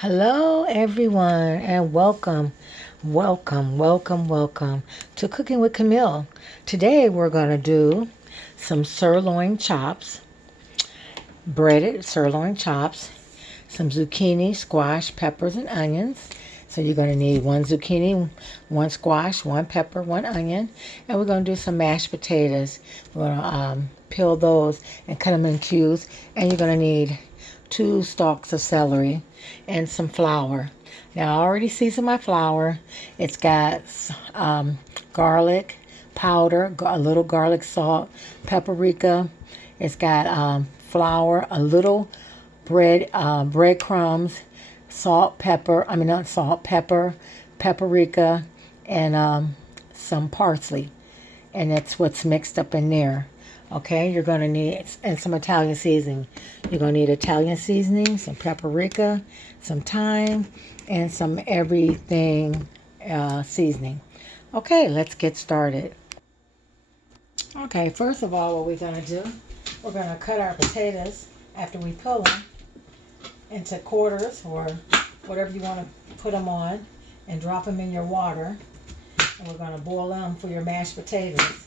Hello, everyone, and welcome to Cooking with Camille. Today, we're going to do some sirloin chops, breaded sirloin chops, some zucchini, squash, peppers, and onions. So you're going to need one zucchini, one squash, one pepper, one onion, and we're going to do some mashed potatoes. We're going to peel those and cut them in cubes, and you're going to need two stalks of celery and some flour. Now I already seasoned my flour. It's got garlic powder, a little garlic salt, paprika. It's got flour, a little breadcrumbs, salt, pepper. I mean not salt, pepper, paprika, and some parsley. And that's what's mixed up in there. Okay, you're going to need, and some Italian seasoning. You're going to need Italian seasoning, some paprika, some thyme, and some everything seasoning. Okay, let's get started. Okay, first of all, what we're going to do, we're going to cut our potatoes after we peel them into quarters or whatever you want to put them on, and drop them in your water. And we're going to boil them for your mashed potatoes.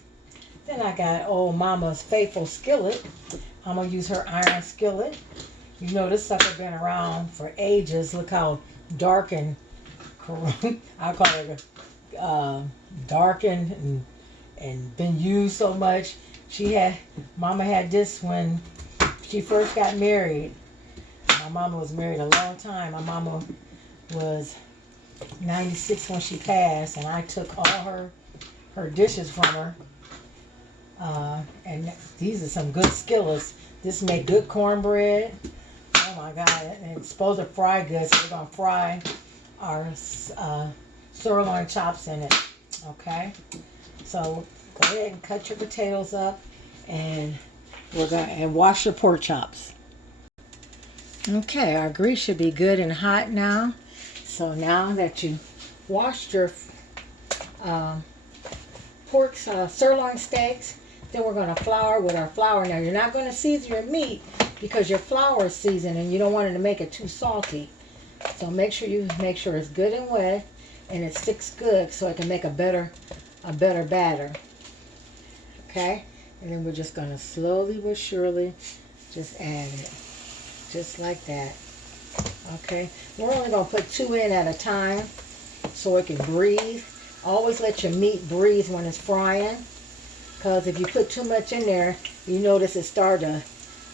Then I got old Mama's faithful skillet. I'm going to use her iron skillet. You know this sucker been around for ages. Look how dark and I call it darkened and been used so much. Mama had this when she first got married. My mama was married a long time. My mama was 96 when she passed, and I took all her dishes from her. And these are some good skillets. This make good cornbread. Oh my God. And it's supposed to fry good, so we're going to fry our sirloin chops in it. Okay? So go ahead and cut your potatoes up, and wash your pork chops. Okay, our grease should be good and hot now. So now that you washed your sirloin steaks, then we're going to flour with our flour. Now you're not going to season your meat because your flour is seasoned and you don't want it to make it too salty. So make sure it's good and wet and it sticks good so it can make a better batter. Okay? And then we're just going to slowly but surely just add it. Just like that. Okay? We're only going to put 2 in at a time so it can breathe. Always let your meat breathe when it's frying. Because if you put too much in there, you notice it start to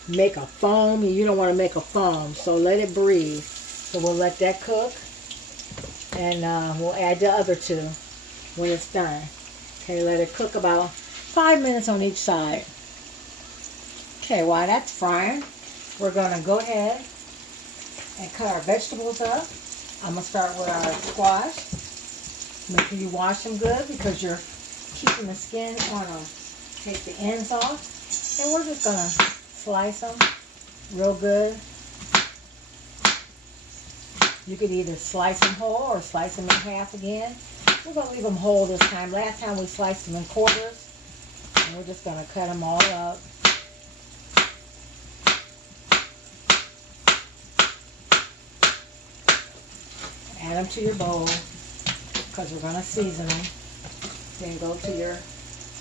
make a foam. You don't want to make a foam, so let it breathe. So we'll let that cook, and we'll add the other 2 when it's done. Okay, let it cook about 5 minutes on each side. Okay, while that's frying, we're going to go ahead and cut our vegetables up. I'm going to start with our squash. Make sure you wash them good because you're keeping the skin on them. Take the ends off, and we're just going to slice them real good. You could either slice them whole or slice them in half again. We're going to leave them whole this time. Last time we sliced them in quarters, and we're just going to cut them all up. Add them to your bowl because we're going to season them. Then go to your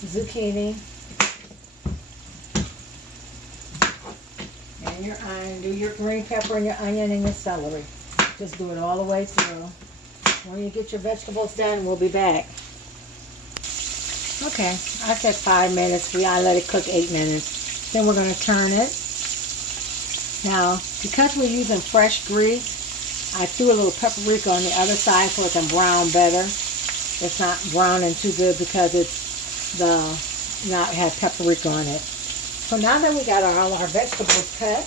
zucchini and your onion. Do your green pepper and your onion and your celery. Just do it all the way through. When you get your vegetables done, we'll be back. Okay, I said 5 minutes. I let it cook 8 minutes. Then we're going to turn it. Now, because we're using fresh grease, I threw a little paprika on the other side so it can brown better. It's not browning too good because it has paprika on it. So now that we got all our vegetables cut,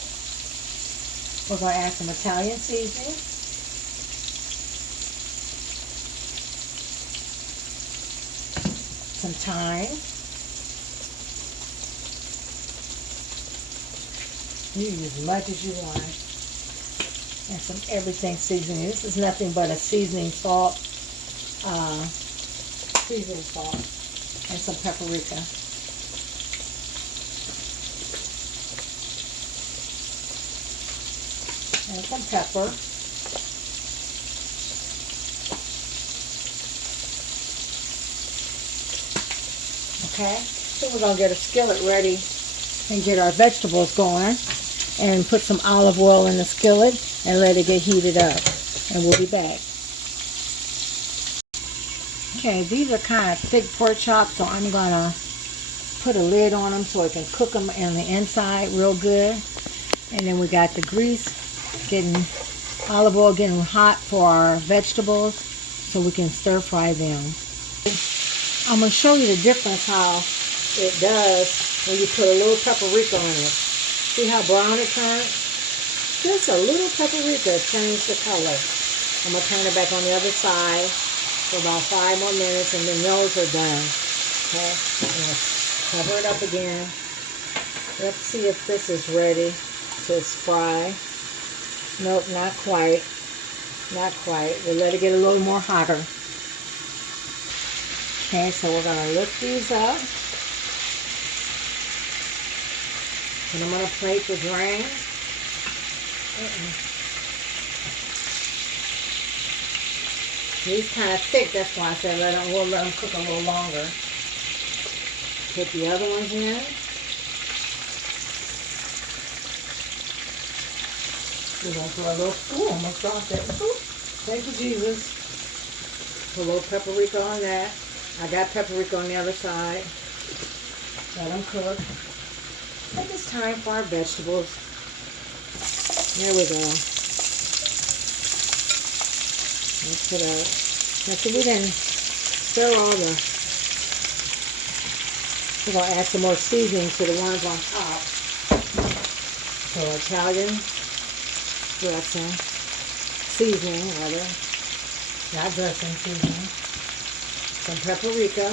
we're going to add some Italian seasoning. Some thyme. You use as much as you want. And some everything seasoning. This is nothing but a seasoning salt. Seasoning salt. And some paprika. And some pepper. Okay, so we're going to get a skillet ready and get our vegetables going. And put some olive oil in the skillet and let it get heated up. And we'll be back. Okay, these are kind of thick pork chops, so I'm going to put a lid on them so I can cook them on the inside real good. And then we got the grease getting, olive oil getting hot for our vegetables so we can stir fry them. I'm going to show you the difference how it does when you put a little paprika on it. See how brown it turns? Just a little paprika changed the color. I'm going to turn it back on the other side for about 5 more minutes and then those are done. Okay, I'm going to cover it up again. Let's see if this is ready to fry. Nope, not quite. Not quite. We'll let it get a little more hotter. Okay, so we're going to lift these up. Put them on a plate to drain. These kind of thick, that's why I said we'll let them cook a little longer. Put the other ones in. We're going to throw a little, ooh, almost dropped it. Ooh, thank you, Jesus. Put a little paprika on that. I got paprika on the other side. Let them cook. And it's time for our vegetables. There we go. Mix it up. Now see, we didn't stir all the, we're going to add some more seasoning to the ones on top. So Italian dressing, seasoning rather, not dressing, seasoning. Some paprika.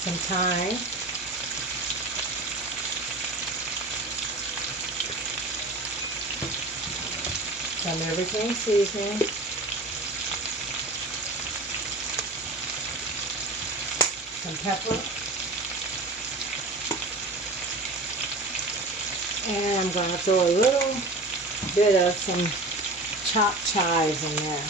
Some thyme. Some everything seasoning. Some pepper. And I'm going to throw a little bit of some chopped chives in there.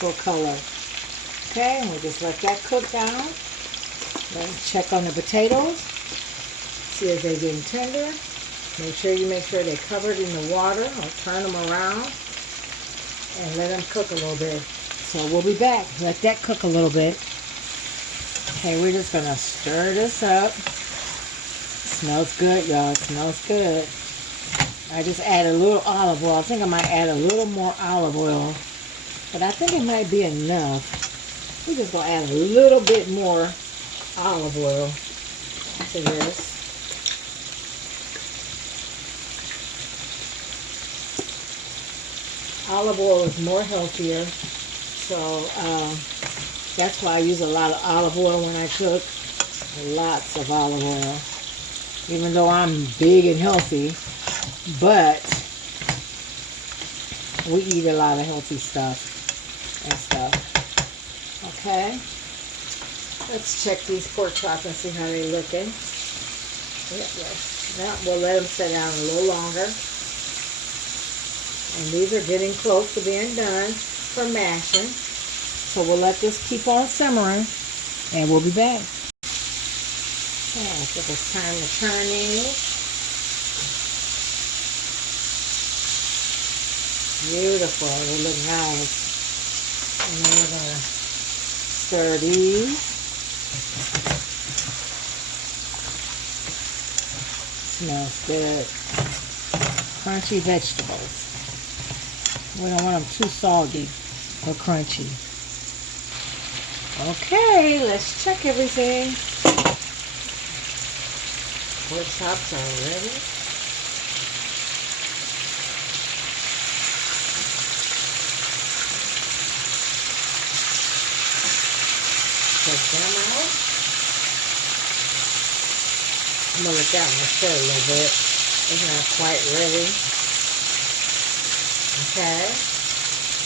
For color. Okay, and we'll just let that cook down. Then check on the potatoes. See if they're getting tender. Make sure they're covered in the water or turn them around and let them cook a little bit. So we'll be back. Let that cook a little bit. Okay, we're just going to stir this up. Smells good, y'all. It smells good. I just add a little olive oil. I think I might add a little more olive oil. But I think it might be enough. We're just going to add a little bit more olive oil to this. Olive oil is more healthier. So that's why I use a lot of olive oil when I cook. Lots of olive oil. Even though I'm big and healthy. But we eat a lot of healthy stuff and stuff. Okay. Let's check these pork chops and see how they're looking. Now we'll let them sit down a little longer. And these are getting close to being done for mashing. So we'll let this keep on simmering and we'll be back. Okay, I think it's time to turn these. Beautiful, they look nice. And then we're going to stir these. Smells good. Crunchy vegetables. We don't want them too soggy or crunchy. Okay, let's check everything. Pork chops are ready. Take them out. I'm going to let that one stir a little bit. It's not quite ready. Okay.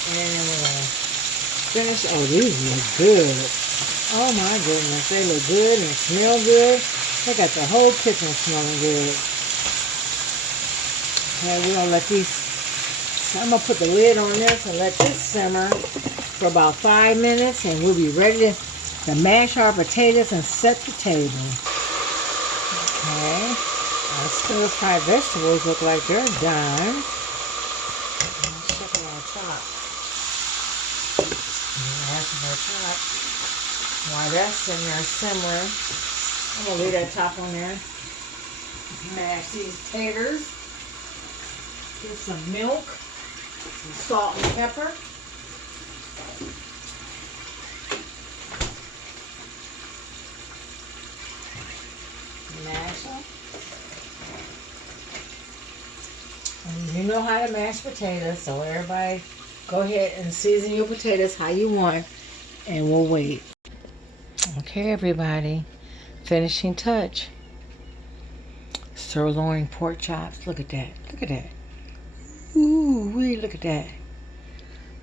And then we're going to finish. Oh, these look good. Oh my goodness. They look good and smell good. They got the whole kitchen smelling good. Okay, we're gonna let these. So I'm gonna put the lid on this and let this simmer for about 5 minutes, and we'll be ready to mash our potatoes and set the table. Okay, our stir-fry vegetables look like they're done. Let's check it out top. That's more top. While that's in there simmering, I'm gonna leave that top on there. Mash these taters. Get some milk, some salt and pepper. Mash them. And you know how to mash potatoes, so everybody go ahead and season your potatoes how you want, and we'll wait. Okay, everybody. Finishing touch. Sirloin pork chops. Look at that. Look at that. Ooh, look at that.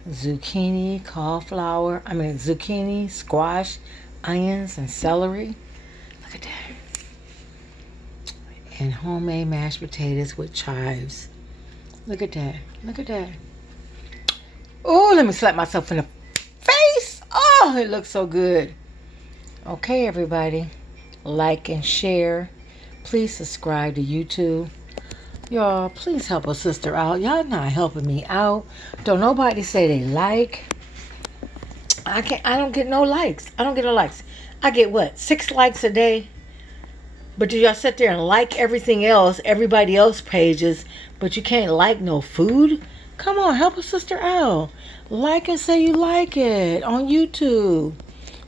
Zucchini, zucchini, squash, onions, and celery. Look at that. And homemade mashed potatoes with chives. Look at that. Look at that. Oh, let me slap myself in the face. Oh, it looks so good. Okay, everybody. Like and share. Please subscribe to YouTube. Y'all, please help a sister out. Y'all not helping me out. Don't nobody say they like. I don't get no likes. I don't get no likes. I get what? 6 likes a day? But do y'all sit there and like everything else, everybody else's pages, but you can't like no food? Come on, help a sister out. Like and say you like it on YouTube.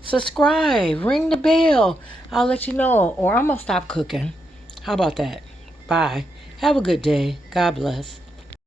Subscribe. Ring the bell. I'll let you know. Or I'm going to stop cooking. How about that? Bye. Have a good day. God bless.